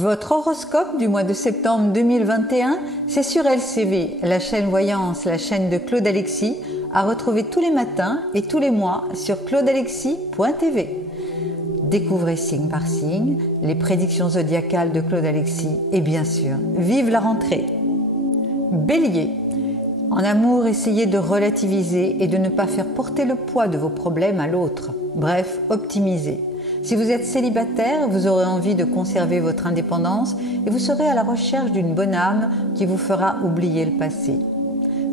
Votre horoscope du mois de septembre 2021, c'est sur LCV, la chaîne Voyance, la chaîne de Claude Alexis, à retrouver tous les matins et tous les mois sur claudealexis.tv. Découvrez signe par signe les prédictions zodiacales de Claude Alexis et bien sûr, vive la rentrée. Bélier, en amour, essayez de relativiser et de ne pas faire porter le poids de vos problèmes à l'autre. Bref, optimisez. Si vous êtes célibataire, vous aurez envie de conserver votre indépendance et vous serez à la recherche d'une bonne âme qui vous fera oublier le passé.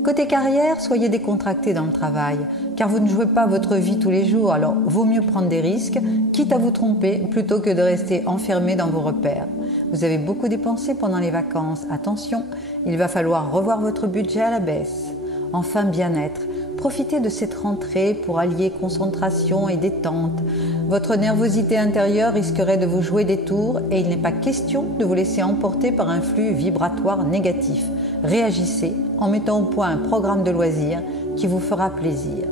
Côté carrière, soyez décontracté dans le travail, car vous ne jouez pas votre vie tous les jours, alors vaut mieux prendre des risques, quitte à vous tromper, plutôt que de rester enfermé dans vos repères. Vous avez beaucoup dépensé pendant les vacances, attention, il va falloir revoir votre budget à la baisse. Enfin, bien-être. Profitez de cette rentrée pour allier concentration et détente. Votre nervosité intérieure risquerait de vous jouer des tours et il n'est pas question de vous laisser emporter par un flux vibratoire négatif. Réagissez en mettant au point un programme de loisirs qui vous fera plaisir.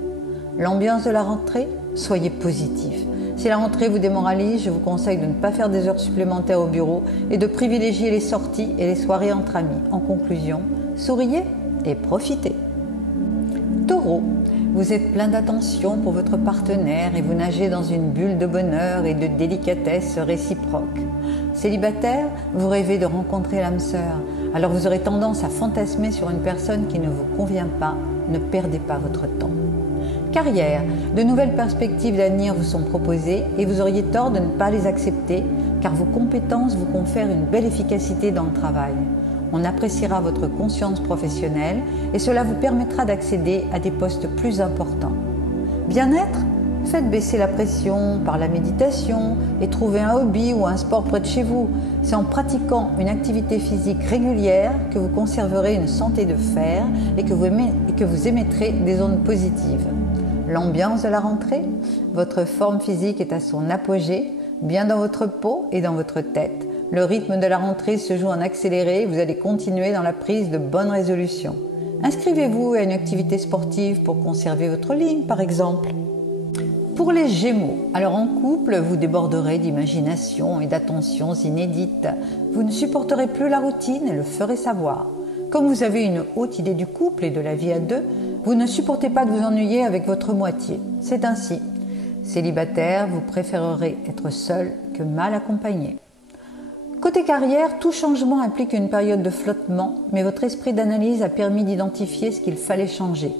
L'ambiance de la rentrée, soyez positif. Si la rentrée vous démoralise, je vous conseille de ne pas faire des heures supplémentaires au bureau et de privilégier les sorties et les soirées entre amis. En conclusion, souriez et profitez. Taureau, vous êtes plein d'attention pour votre partenaire et vous nagez dans une bulle de bonheur et de délicatesse réciproque. Célibataire, vous rêvez de rencontrer l'âme sœur, alors vous aurez tendance à fantasmer sur une personne qui ne vous convient pas. Ne perdez pas votre temps. Carrière, de nouvelles perspectives d'avenir vous sont proposées et vous auriez tort de ne pas les accepter car vos compétences vous confèrent une belle efficacité dans le travail. On appréciera votre conscience professionnelle et cela vous permettra d'accéder à des postes plus importants. Bien-être, faites baisser la pression par la méditation et trouvez un hobby ou un sport près de chez vous. C'est en pratiquant une activité physique régulière que vous conserverez une santé de fer et que vous émettrez des ondes positives. L'ambiance de la rentrée, votre forme physique est à son apogée, bien dans votre peau et dans votre tête. Le rythme de la rentrée se joue en accéléré et vous allez continuer dans la prise de bonnes résolutions. Inscrivez-vous à une activité sportive pour conserver votre ligne, par exemple. Pour les Gémeaux, alors en couple, vous déborderez d'imagination et d'attentions inédites. Vous ne supporterez plus la routine et le ferez savoir. Comme vous avez une haute idée du couple et de la vie à deux, vous ne supportez pas de vous ennuyer avec votre moitié. C'est ainsi. Célibataire, vous préférerez être seul que mal accompagné. Côté carrière, tout changement implique une période de flottement, mais votre esprit d'analyse a permis d'identifier ce qu'il fallait changer.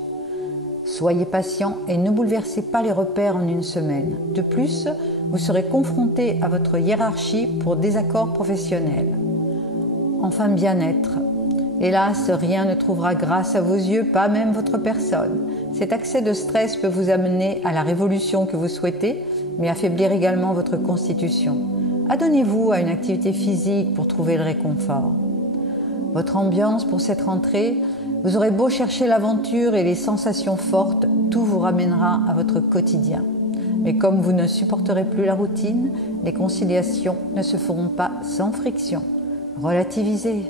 Soyez patient et ne bouleversez pas les repères en une semaine. De plus, vous serez confronté à votre hiérarchie pour désaccords professionnels. Enfin, bien-être. Hélas, rien ne trouvera grâce à vos yeux, pas même votre personne. Cet accès de stress peut vous amener à la révolution que vous souhaitez, mais affaiblir également votre constitution. Adonnez-vous à une activité physique pour trouver le réconfort. Votre ambiance pour cette rentrée, vous aurez beau chercher l'aventure et les sensations fortes, tout vous ramènera à votre quotidien. Mais comme vous ne supporterez plus la routine, les conciliations ne se feront pas sans friction. Relativisez.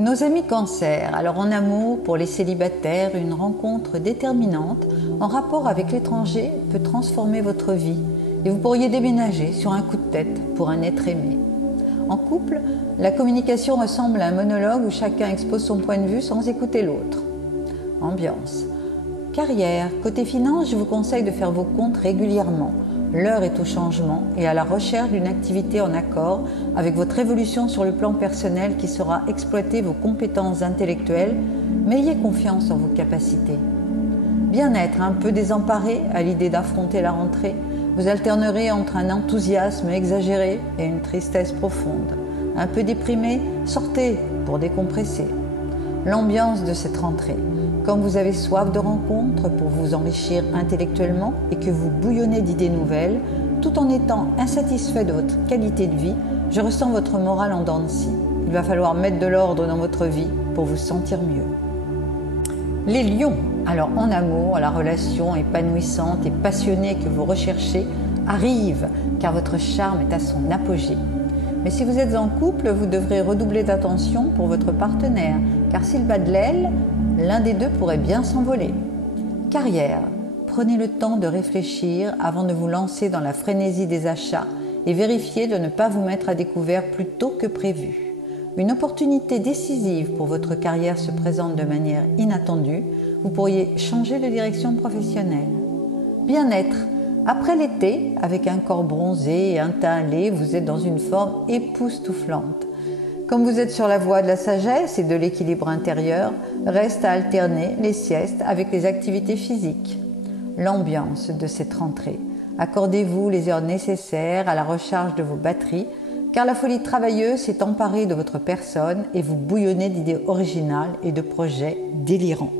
Nos amis Cancer, alors en amour, pour les célibataires, une rencontre déterminante en rapport avec l'étranger peut transformer votre vie et vous pourriez déménager sur un coup de tête pour un être aimé. En couple, la communication ressemble à un monologue où chacun expose son point de vue sans écouter l'autre. Ambiance. Carrière, côté finance, je vous conseille de faire vos comptes régulièrement. L'heure est au changement et à la recherche d'une activité en accord avec votre évolution sur le plan personnel qui saura exploiter vos compétences intellectuelles, mais ayez confiance en vos capacités. Bien-être, un peu désemparé à l'idée d'affronter la rentrée, vous alternerez entre un enthousiasme exagéré et une tristesse profonde. Un peu déprimé, sortez pour décompresser. L'ambiance de cette rentrée. Comme vous avez soif de rencontres pour vous enrichir intellectuellement et que vous bouillonnez d'idées nouvelles, tout en étant insatisfait de votre qualité de vie, je ressens votre morale en dents de scie. Il va falloir mettre de l'ordre dans votre vie pour vous sentir mieux. Les lions, alors en amour, la relation épanouissante et passionnée que vous recherchez arrive car votre charme est à son apogée. Mais si vous êtes en couple, vous devrez redoubler d'attention pour votre partenaire car s'il bat de l'aile, l'un des deux pourrait bien s'envoler. Carrière, prenez le temps de réfléchir avant de vous lancer dans la frénésie des achats et vérifiez de ne pas vous mettre à découvert plus tôt que prévu. Une opportunité décisive pour votre carrière se présente de manière inattendue. Vous pourriez changer de direction professionnelle. Bien-être. Après l'été, avec un corps bronzé et un teint laid, vous êtes dans une forme époustouflante. Comme vous êtes sur la voie de la sagesse et de l'équilibre intérieur, reste à alterner les siestes avec les activités physiques. L'ambiance de cette rentrée. Accordez-vous les heures nécessaires à la recharge de vos batteries, car la folie travailleuse s'est emparée de votre personne et vous bouillonnez d'idées originales et de projets délirants.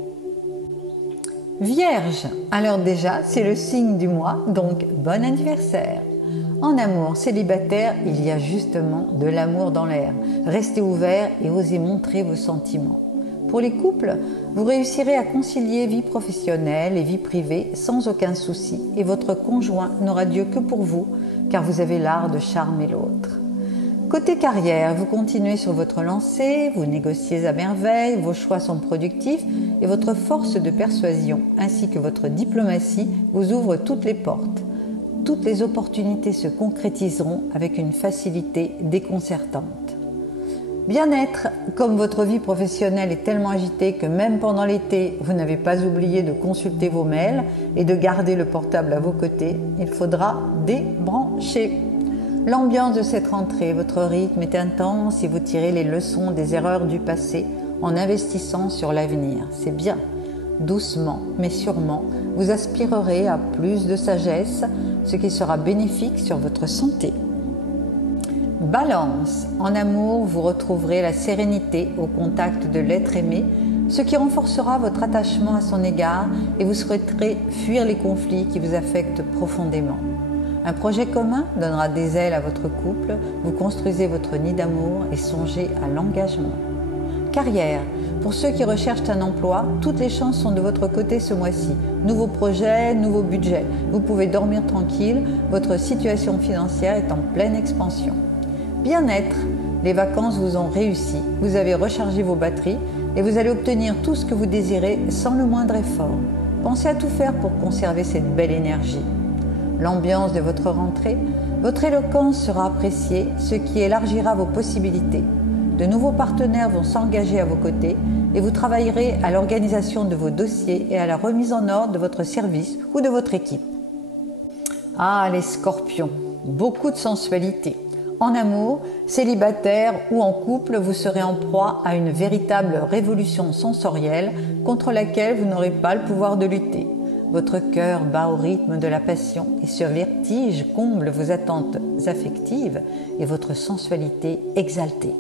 Vierge, alors déjà, c'est le signe du mois, donc bon anniversaire. En amour célibataire, il y a justement de l'amour dans l'air. Restez ouvert et osez montrer vos sentiments. Pour les couples, vous réussirez à concilier vie professionnelle et vie privée sans aucun souci et votre conjoint n'aura Dieu que pour vous car vous avez l'art de charmer l'autre. Côté carrière, vous continuez sur votre lancée, vous négociez à merveille, vos choix sont productifs et votre force de persuasion ainsi que votre diplomatie vous ouvrent toutes les portes. Toutes les opportunités se concrétiseront avec une facilité déconcertante. Bien-être, comme votre vie professionnelle est tellement agitée que même pendant l'été, vous n'avez pas oublié de consulter vos mails et de garder le portable à vos côtés, il faudra débrancher. L'ambiance de cette rentrée, votre rythme est intense et vous tirez les leçons des erreurs du passé en investissant sur l'avenir. C'est bien. Doucement, mais sûrement, vous aspirerez à plus de sagesse, ce qui sera bénéfique sur votre santé. Balance. En amour, vous retrouverez la sérénité au contact de l'être aimé, ce qui renforcera votre attachement à son égard et vous souhaiterez fuir les conflits qui vous affectent profondément. Un projet commun donnera des ailes à votre couple, vous construisez votre nid d'amour et songez à l'engagement. Carrière. Pour ceux qui recherchent un emploi, toutes les chances sont de votre côté ce mois-ci. Nouveaux projets, nouveaux budgets. Vous pouvez dormir tranquille, votre situation financière est en pleine expansion. Bien-être. Les vacances vous ont réussi, vous avez rechargé vos batteries et vous allez obtenir tout ce que vous désirez sans le moindre effort. Pensez à tout faire pour conserver cette belle énergie. L'ambiance de votre rentrée, votre éloquence sera appréciée, ce qui élargira vos possibilités. De nouveaux partenaires vont s'engager à vos côtés et vous travaillerez à l'organisation de vos dossiers et à la remise en ordre de votre service ou de votre équipe. Ah, les scorpions, beaucoup de sensualité. En amour, célibataire ou en couple, vous serez en proie à une véritable révolution sensorielle contre laquelle vous n'aurez pas le pouvoir de lutter. Votre cœur bat au rythme de la passion et ce vertige comble vos attentes affectives et votre sensualité exaltée.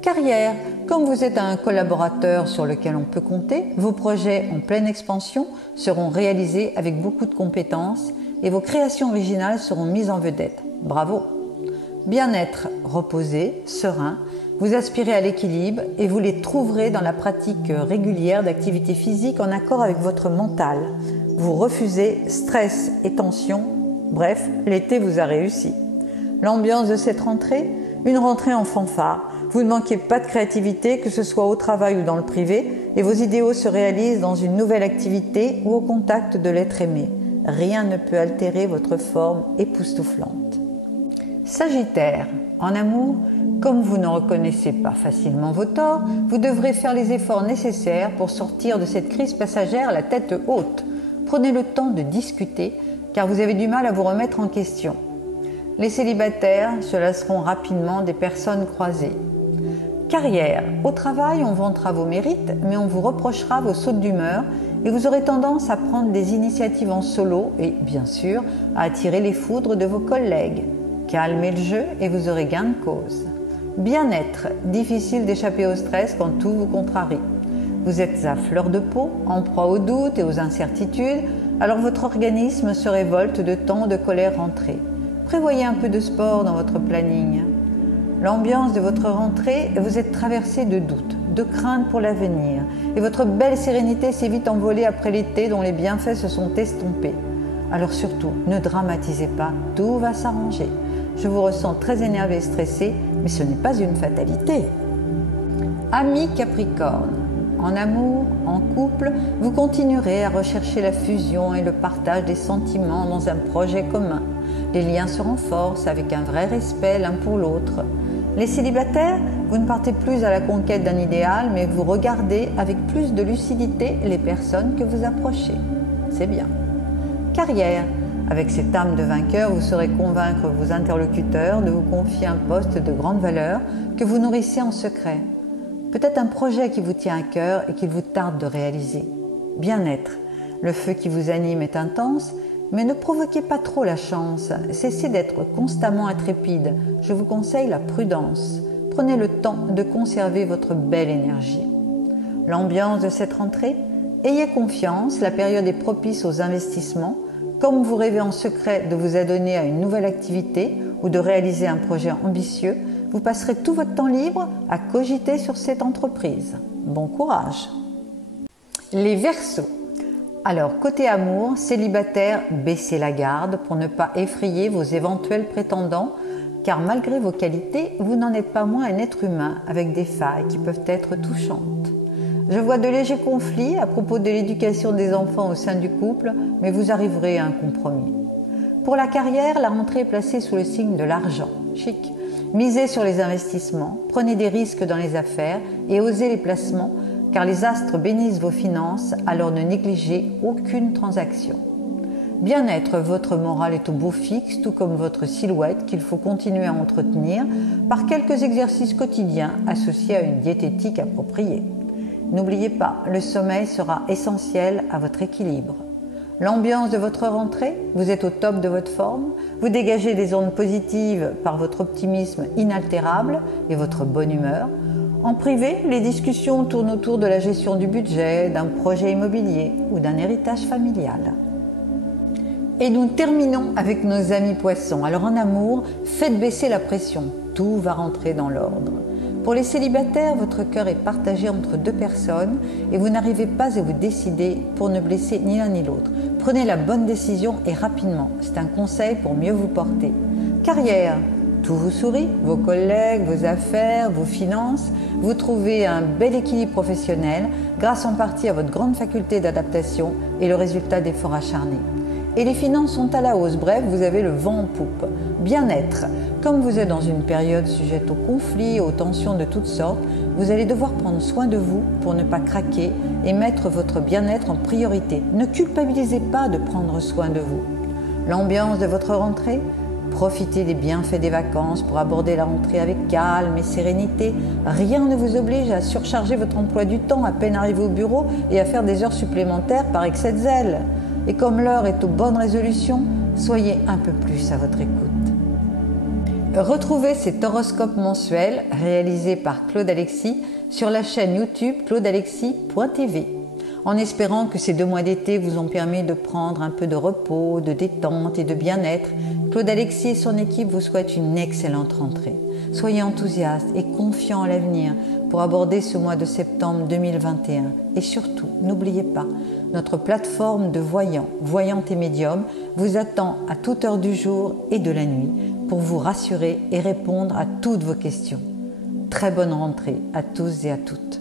Carrière, comme vous êtes un collaborateur sur lequel on peut compter, vos projets en pleine expansion seront réalisés avec beaucoup de compétences et vos créations originales seront mises en vedette. Bravo! Bien-être, reposé, serein, vous aspirez à l'équilibre et vous les trouverez dans la pratique régulière d'activités physiques en accord avec votre mental. Vous refusez stress et tension, bref, l'été vous a réussi. L'ambiance de cette rentrée, une rentrée en fanfare. Vous ne manquez pas de créativité, que ce soit au travail ou dans le privé, et vos idéaux se réalisent dans une nouvelle activité ou au contact de l'être aimé. Rien ne peut altérer votre forme époustouflante. Sagittaire, en amour, comme vous ne reconnaissez pas facilement vos torts, vous devrez faire les efforts nécessaires pour sortir de cette crise passagère la tête haute. Prenez le temps de discuter, car vous avez du mal à vous remettre en question. Les célibataires se lasseront rapidement des personnes croisées. Carrière, au travail, on vantera vos mérites, mais on vous reprochera vos sautes d'humeur et vous aurez tendance à prendre des initiatives en solo et, bien sûr, à attirer les foudres de vos collègues. Calmez le jeu et vous aurez gain de cause. Bien-être, difficile d'échapper au stress quand tout vous contrarie. Vous êtes à fleur de peau, en proie aux doutes et aux incertitudes, alors votre organisme se révolte de tant de colère rentrée. Prévoyez un peu de sport dans votre planning. L'ambiance de votre rentrée, vous êtes traversé de doutes, de craintes pour l'avenir, et votre belle sérénité s'est vite envolée après l'été dont les bienfaits se sont estompés. Alors surtout, ne dramatisez pas, tout va s'arranger. Je vous ressens très énervé et stressé, mais ce n'est pas une fatalité. Amis Capricorne, en amour, en couple, vous continuerez à rechercher la fusion et le partage des sentiments dans un projet commun. Les liens se renforcent avec un vrai respect l'un pour l'autre. Les célibataires, vous ne partez plus à la conquête d'un idéal, mais vous regardez avec plus de lucidité les personnes que vous approchez. C'est bien. Carrière. Avec cette âme de vainqueur, vous saurez convaincre vos interlocuteurs de vous confier un poste de grande valeur que vous nourrissez en secret. Peut-être un projet qui vous tient à cœur et qu'il vous tarde de réaliser. Bien-être. Le feu qui vous anime est intense, mais ne provoquez pas trop la chance. Cessez d'être constamment intrépide. Je vous conseille la prudence. Prenez le temps de conserver votre belle énergie. L'ambiance de cette rentrée? Ayez confiance, la période est propice aux investissements. Comme vous rêvez en secret de vous adonner à une nouvelle activité ou de réaliser un projet ambitieux, vous passerez tout votre temps libre à cogiter sur cette entreprise. Bon courage! Les Verseaux. Alors, côté amour, célibataire, baissez la garde pour ne pas effrayer vos éventuels prétendants, car malgré vos qualités, vous n'en êtes pas moins un être humain avec des failles qui peuvent être touchantes. Je vois de légers conflits à propos de l'éducation des enfants au sein du couple, mais vous arriverez à un compromis. Pour la carrière, la rentrée est placée sous le signe de l'argent. Chic. Misez sur les investissements, prenez des risques dans les affaires et osez les placements, car les astres bénissent vos finances, alors ne négligez aucune transaction. Bien-être, votre morale est au beau fixe, tout comme votre silhouette qu'il faut continuer à entretenir par quelques exercices quotidiens associés à une diététique appropriée. N'oubliez pas, le sommeil sera essentiel à votre équilibre. L'ambiance de votre rentrée, vous êtes au top de votre forme, vous dégagez des ondes positives par votre optimisme inaltérable et votre bonne humeur. En privé, les discussions tournent autour de la gestion du budget, d'un projet immobilier ou d'un héritage familial. Et nous terminons avec nos amis poissons. Alors en amour, faites baisser la pression, tout va rentrer dans l'ordre. Pour les célibataires, votre cœur est partagé entre deux personnes et vous n'arrivez pas à vous décider pour ne blesser ni l'un ni l'autre. Prenez la bonne décision et rapidement, c'est un conseil pour mieux vous porter. Carrière, tout vous sourit, vos collègues, vos affaires, vos finances. Vous trouvez un bel équilibre professionnel grâce en partie à votre grande faculté d'adaptation et le résultat d'efforts acharnés. Et les finances sont à la hausse, bref, vous avez le vent en poupe. Bien-être. Comme vous êtes dans une période sujette aux conflits, aux tensions de toutes sortes, vous allez devoir prendre soin de vous pour ne pas craquer et mettre votre bien-être en priorité. Ne culpabilisez pas de prendre soin de vous. L'ambiance de votre rentrée? Profitez des bienfaits des vacances pour aborder la rentrée avec calme et sérénité. Rien ne vous oblige à surcharger votre emploi du temps à peine arrivé au bureau et à faire des heures supplémentaires par excès de zèle. Et comme l'heure est aux bonnes résolutions, soyez un peu plus à votre écoute. Retrouvez cet horoscope mensuel réalisé par Claude Alexis sur la chaîne YouTube claudealexis.tv. En espérant que ces 2 mois d'été vous ont permis de prendre un peu de repos, de détente et de bien-être, Claude Alexis et son équipe vous souhaitent une excellente rentrée. Soyez enthousiastes et confiants en l'avenir pour aborder ce mois de septembre 2021. Et surtout, n'oubliez pas, notre plateforme de voyants, voyantes et médiums vous attend à toute heure du jour et de la nuit pour vous rassurer et répondre à toutes vos questions. Très bonne rentrée à tous et à toutes.